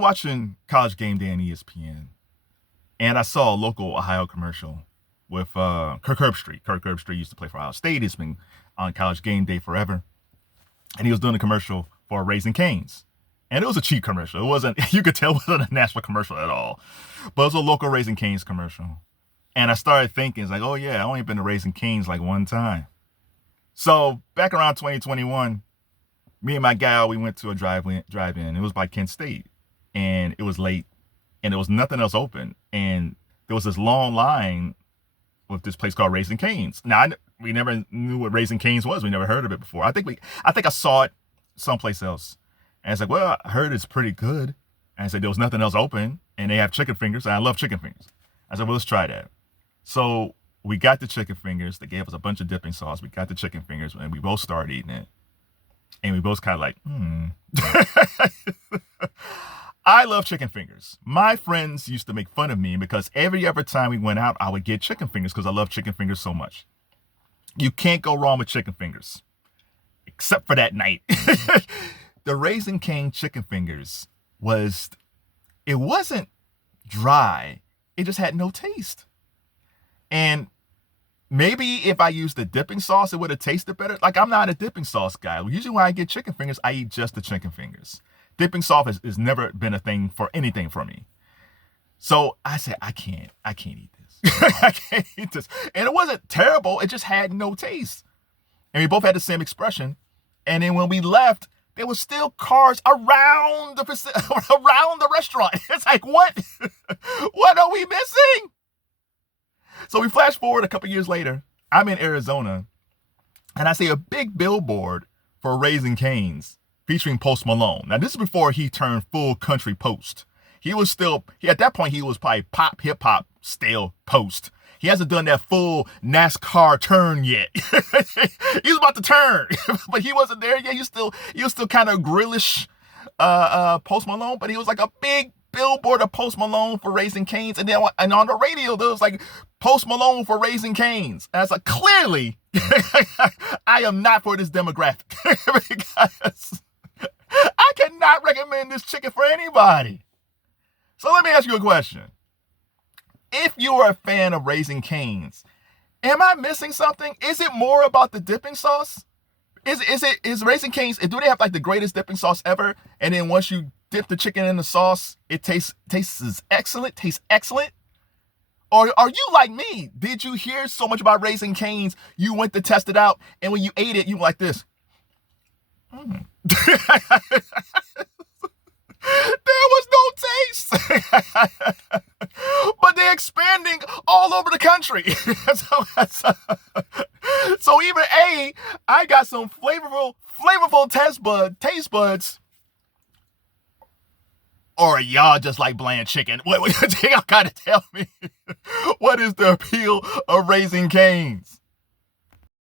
watching College Game Day on ESPN, and I saw a local Ohio commercial with Kirk Herbstreit. Kirk Herbstreit used to play for Ohio State. He's been on College Game Day forever. And he was doing a commercial for Raising Cane's. And it was a cheap commercial. It wasn't, you could tell it wasn't a national commercial at all. But it was a local Raising Cane's commercial. And I started thinking, it's like, oh yeah, I only been to Raising Cane's like one time. So back around 2021, me and my gal, we went to a drive-in. It was by Kent State. And it was late. And there was nothing else open. And there was this long line with this place called Raising Cane's. Now, we never knew what Raising Cane's was. We never heard of it before. I think I saw it someplace else. And it's like, well, I heard it's pretty good. And I said, there was nothing else open. And they have chicken fingers. And I love chicken fingers. I said, well, let's try that. So we got the chicken fingers. They gave us a bunch of dipping sauce. We got the chicken fingers. And we both started eating it. And we both kind of like, I love chicken fingers. My friends used to make fun of me because every other time we went out, I would get chicken fingers because I love chicken fingers so much. You can't go wrong with chicken fingers, except for that night. The Raising Cane chicken fingers it wasn't dry. It just had no taste. And maybe if I used the dipping sauce, it would have tasted better. Like, I'm not a dipping sauce guy. Usually when I get chicken fingers, I eat just the chicken fingers. Dipping sauce has never been a thing for anything for me. So I said, I can't eat this. I can't eat this. And it wasn't terrible. It just had no taste. And we both had the same expression. And then when we left, there was still cars around the restaurant. It's like, what? What are we missing? So we flash forward a couple years later. I'm in Arizona. And I see a big billboard for Raising Cane's, featuring Post Malone. Now, this is before he turned full country Post. At that point, he was probably pop, hip hop, stale Post. He hasn't done that full NASCAR turn yet. He was about to turn, but he wasn't there yet. He was still kind of grillish, Post Malone, but he was like a big billboard of Post Malone for Raising Cane's. And then on the radio, there was like Post Malone for Raising Cane's. And I was like, clearly, I am not for this demographic because I cannot recommend this chicken for anybody. So let me ask you a question. If you are a fan of Raising Cane's, am I missing something? Is it more about the dipping sauce? Is Raising Cane's, do they have like the greatest dipping sauce ever? And then once you dip the chicken in the sauce, it tastes excellent? Or are you like me? Did you hear so much about Raising Cane's, you went to test it out, and when you ate it, you were like this? There was no taste. But they're expanding all over the country. So even I got some flavorful taste buds. Or y'all just like bland chicken? What y'all gotta tell me? What is the appeal of Raising Cane's?